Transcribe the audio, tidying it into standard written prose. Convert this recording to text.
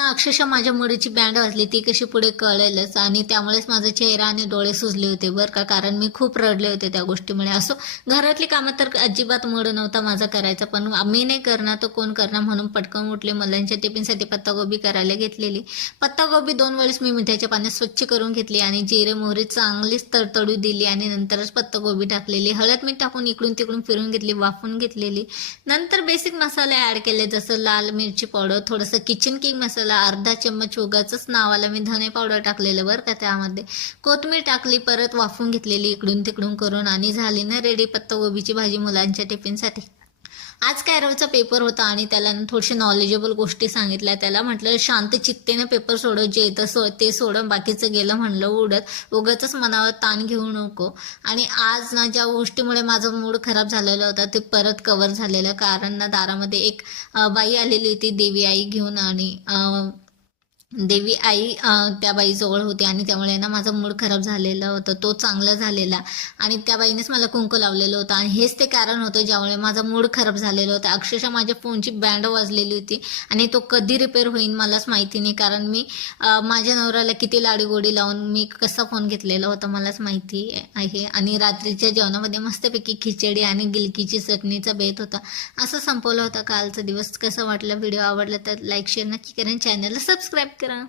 अक्षरशः माझ्या मुडीची बँड वाजली ती कशी पुढे कळेलच आणि त्यामुळेच माझा चेहरा आणि डोळे सुजले होते बरं का, कारण मी खूप रडले होते त्या गोष्टीमुळे. असो, घरातली कामं तर अजिबात मूड नव्हता माझा करायचा, पण मी नाही करणार तर कोण करणार म्हणून पटकन उठले. मुलांच्या टिफिनसाठी पत्तागोबी करायला घेतलेली. पत्तागोबी 2 वेळेस मी मिठाच्या पाण्यात स्वच्छ करून घेतली आणि जिरे मोहरी चांगलीच तडतडू दिली आणि नंतरच पत्तागोबी टाकलेली. हळद मीठ टाकून इकडून तिकडून फिरून घेतली, वाफून घेतलेली. नंतर बेसिक मसाले ॲड केले, जसं लाल मिरची पावडर, थोडंसं किचन किंग मसाला, अर्धा चम्मच उगाचच नावाला मी धने पावडर टाकलेलं बरं का त्यामध्ये. कोथिंबीर टाकली, परत वाफून घेतलेली इकडून तिकडून करून आणि झाली ना रेडी पत्तागोबीची भाजी मुलांच्या टिफिनसाठी. आज कॅरलचा पेपर होता आणि त्याला थोडीशी नॉलेजेबल गोष्टी सांगितल्या. त्याला म्हटलं शांत चित्तेनं पेपर सोडव, जे येतं ते सोडव, बाकीचं गेलं म्हणलं उडत, उगाचच मनावर ताण घेऊ नको. आणि आज ना ज्या गोष्टीमुळे माझा मूड खराब झालेला होता ते परत कव्हर झालेलं, कारण ना दारामध्ये एक बाई आलेली होती देवी आई घेऊन आणि देवी आई त्या बाईजवळ होती आणि त्यामुळे ना माझा मूड खराब झालेला होता, तो चांगला झालेला आणि त्या बाईनेच मला कुंकू लावलेलं होतं आणि हेच ते कारण होतं ज्यामुळे माझा मूड खराब झालेला होता. अक्षरशः माझ्या फोनची बँड वाजलेली होती आणि तो कधी रिपेअर होईल मलाच माहिती नाही, कारण मी माझ्या नवऱ्याला किती लाडीगोडी लावून मी कसा फोन घेतलेला होता मलाच माहिती आहे. आणि रात्रीच्या जेवणामध्ये मस्तपैकी खिचडी आणि गिलकीची चटणीचा बेत होता. असं संपवलं होता कालचा दिवस. कसं वाटलं, व्हिडिओ आवडला तर लाईक शेअर नक्की करा, चॅनलला सबस्क्राईब करा.